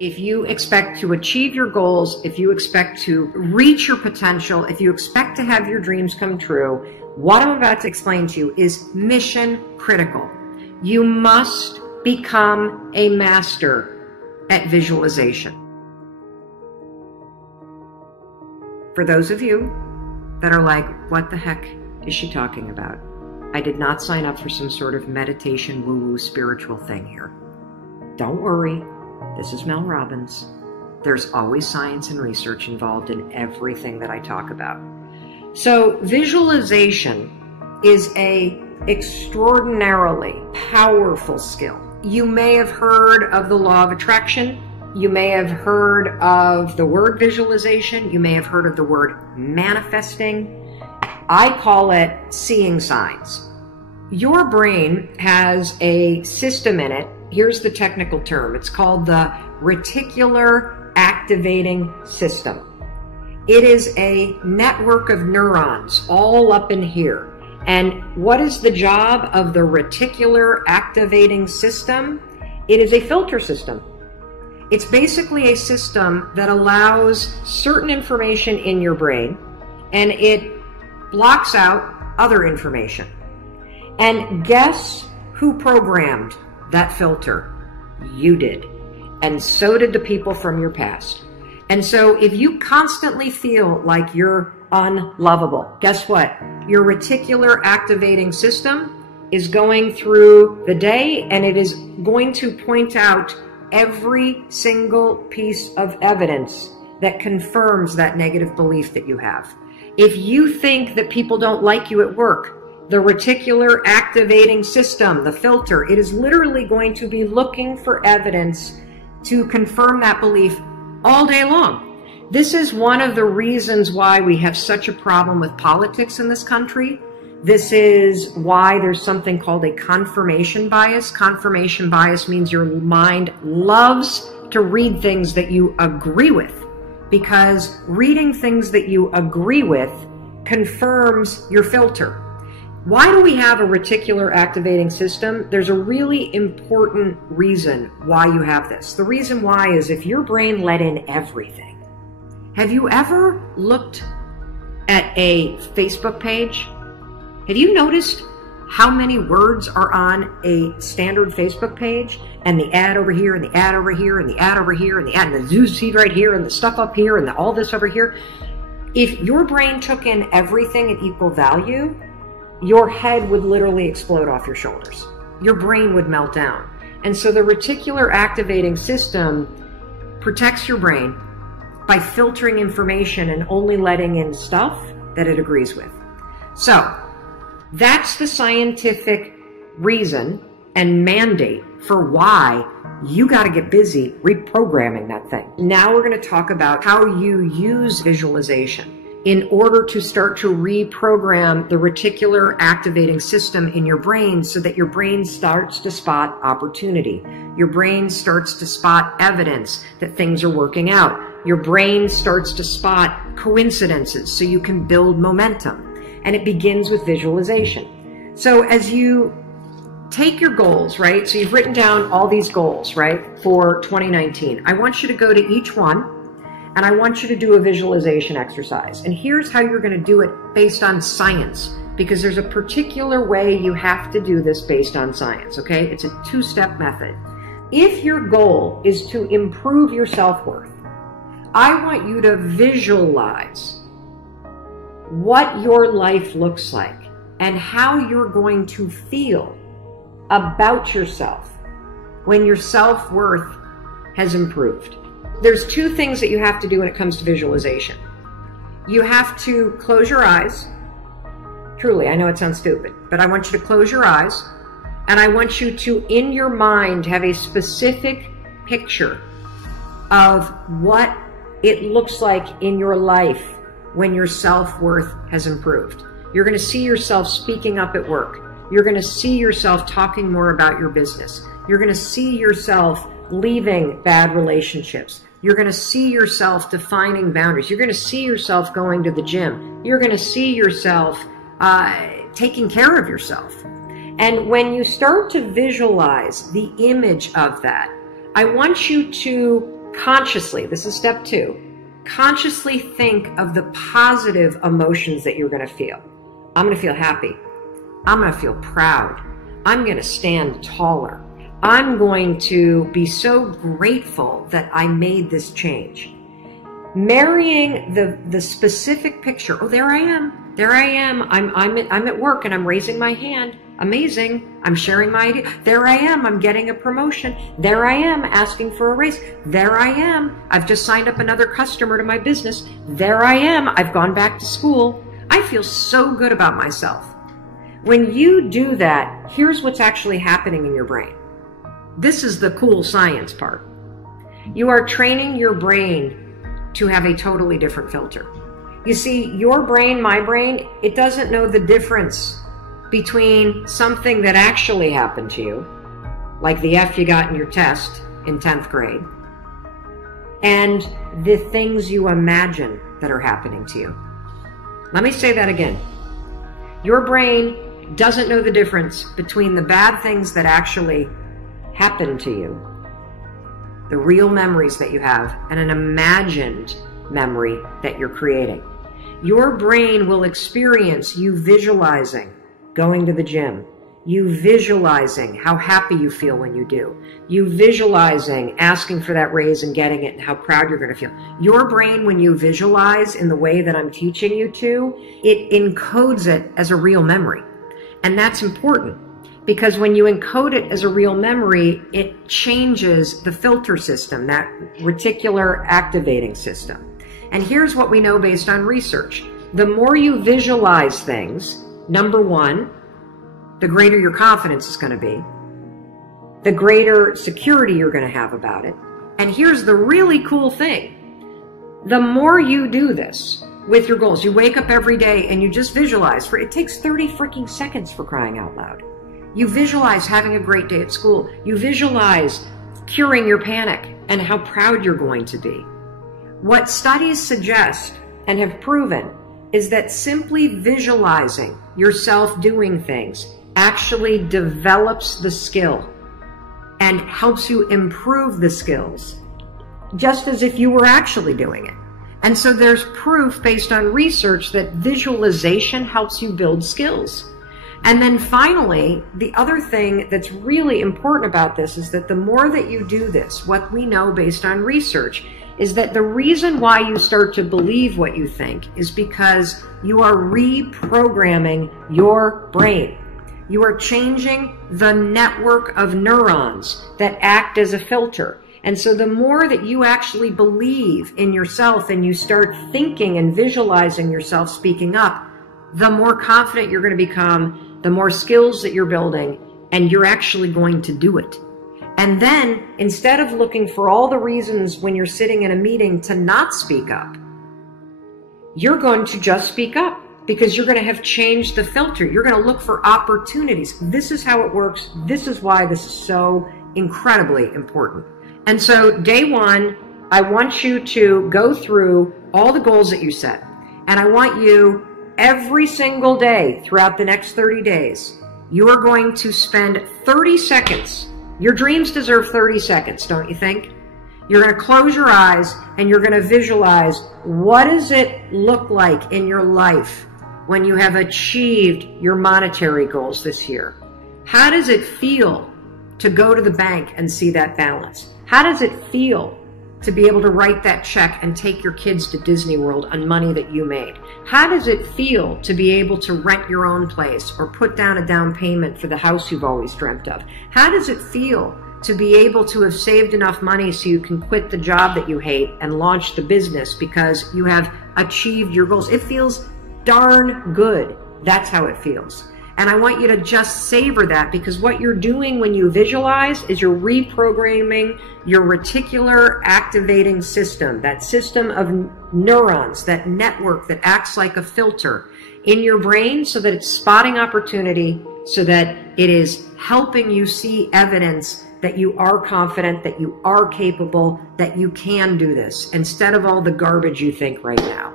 If you expect to achieve your goals, if you expect to reach your potential, if you expect to have your dreams come true, what I'm about to explain to you is mission critical. You must become a master at visualization. For those of you that are like, what the heck is she talking about? I did not sign up for some sort of meditation woo-woo spiritual thing here. Don't worry. This is Mel Robbins. There's always science and research involved in everything that I talk about. So visualization is an extraordinarily powerful skill. You may have heard of the law of attraction. You may have heard of the word visualization. You may have heard of the word manifesting. I call it seeing signs. Your brain has a system in it. Here's the technical term. It's called the reticular activating system. It is a network of neurons all up in here. And what is the job of the reticular activating system? It is a filter system. It's basically a system that allows certain information in your brain and it blocks out other information. And guess who programmed that filter? You did. And so did the people from your past. And so if you constantly feel like you're unlovable, guess what? Your reticular activating system is going through the day and it is going to point out every single piece of evidence that confirms that negative belief that you have. If you think that people don't like you at work, the reticular activating system, the filter, it is literally going to be looking for evidence to confirm that belief all day long. This is one of the reasons why we have such a problem with politics in this country. This is why there's something called a confirmation bias. Confirmation bias means your mind loves to read things that you agree with, because reading things that you agree with confirms your filter. Why do we have a reticular activating system? There's a really important reason why you have this. The reason why is if your brain let in everything. Have you ever looked at a Facebook page? Have you noticed how many words are on a standard Facebook page? And the ad over here, and the ad over here, and the ad over here, and the ad, and the news feed right here, and the stuff up here, and all this over here. If your brain took in everything at equal value, your head would literally explode off your shoulders. Your brain would melt down. And so the reticular activating system protects your brain by filtering information and only letting in stuff that it agrees with. So that's the scientific reason and mandate for why you got to get busy reprogramming that thing. Now we're going to talk about how you use visualization in order to start to reprogram the reticular activating system in your brain so that your brain starts to spot opportunity. Your brain starts to spot evidence that things are working out. Your brain starts to spot coincidences so you can build momentum. And it begins with visualization. So as you take your goals, right? So you've written down all these goals, right, for 2019. I want you to go to each one and I want you to do a visualization exercise. And here's how you're going to do it based on science, because there's a particular way you have to do this based on science, okay? It's a two-step method. If your goal is to improve your self-worth, I want you to visualize what your life looks like and how you're going to feel about yourself when your self-worth has improved. There's two things that you have to do when it comes to visualization. You have to close your eyes. Truly, I know it sounds stupid, but I want you to close your eyes and I want you to, in your mind, have a specific picture of what it looks like in your life when your self-worth has improved. You're going to see yourself speaking up at work. You're going to see yourself talking more about your business. You're going to see yourself leaving bad relationships. You're going to see yourself defining boundaries. You're going to see yourself going to the gym. You're going to see yourself taking care of yourself. And when you start to visualize the image of that, I want you to consciously, this is step 2, consciously think of the positive emotions that you're going to feel. I'm going to feel happy. I'm going to feel proud. I'm going to stand taller. I'm going to be so grateful that I made this change. Marrying the specific picture. Oh, there I am. There I am. I'm at work and I'm raising my hand. Amazing. I'm sharing my idea. There I am. I'm getting a promotion. There I am asking for a raise. There I am. I've just signed up another customer to my business. There I am. I've gone back to school. I feel so good about myself. When you do that, here's what's actually happening in your brain. This is the cool science part. You are training your brain to have a totally different filter. You see, your brain, my brain, it doesn't know the difference between something that actually happened to you, like the F you got in your test in 10th grade, and the things you imagine that are happening to you. Let me say that again. Your brain doesn't know the difference between the bad things that actually happened to you, the real memories that you have, and an imagined memory that you're creating. Your brain will experience you visualizing going to the gym, you visualizing how happy you feel when you do, you visualizing asking for that raise and getting it and how proud you're going to feel. Your brain, when you visualize in the way that I'm teaching you to, it encodes it as a real memory. And that's important, because when you encode it as a real memory, it changes the filter system, that reticular activating system. And here's what we know based on research. The more you visualize things, number one, the greater your confidence is going to be, the greater security you're going to have about it. And here's the really cool thing. The more you do this with your goals, you wake up every day and you just visualize. It takes 30 freaking seconds, for crying out loud. You visualize having a great day at school. You visualize curing your panic and how proud you're going to be. What studies suggest and have proven is that simply visualizing yourself doing things actually develops the skill and helps you improve the skills, just as if you were actually doing it. And so there's proof based on research that visualization helps you build skills. And then finally, the other thing that's really important about this is that the more that you do this, what we know based on research is that the reason why you start to believe what you think is because you are reprogramming your brain. You are changing the network of neurons that act as a filter. And so the more that you actually believe in yourself and you start thinking and visualizing yourself speaking up, the more confident you're going to become, the more skills that you're building, and you're actually going to do it. And then, instead of looking for all the reasons when you're sitting in a meeting to not speak up, you're going to just speak up, because you're going to have changed the filter. You're going to look for opportunities. This is how it works. This is why this is so incredibly important. And so day one, I want you to go through all the goals that you set. And I want you every single day throughout the next 30 days, you are going to spend 30 seconds. Your dreams deserve 30 seconds, don't you think? You're going to close your eyes and you're going to visualize, what does it look like in your life when you have achieved your monetary goals this year? How does it feel to go to the bank and see that balance? How does it feel to be able to write that check and take your kids to Disney World on money that you made? How does it feel to be able to rent your own place or put down a down payment for the house you've always dreamt of? How does it feel to be able to have saved enough money so you can quit the job that you hate and launch the business because you have achieved your goals? It feels darn good. That's how it feels. And I want you to just savor that, because what you're doing when you visualize is you're reprogramming your reticular activating system, that system of neurons, that network that acts like a filter in your brain, so that it's spotting opportunity, so that it is helping you see evidence that you are confident, that you are capable, that you can do this, instead of all the garbage you think right now.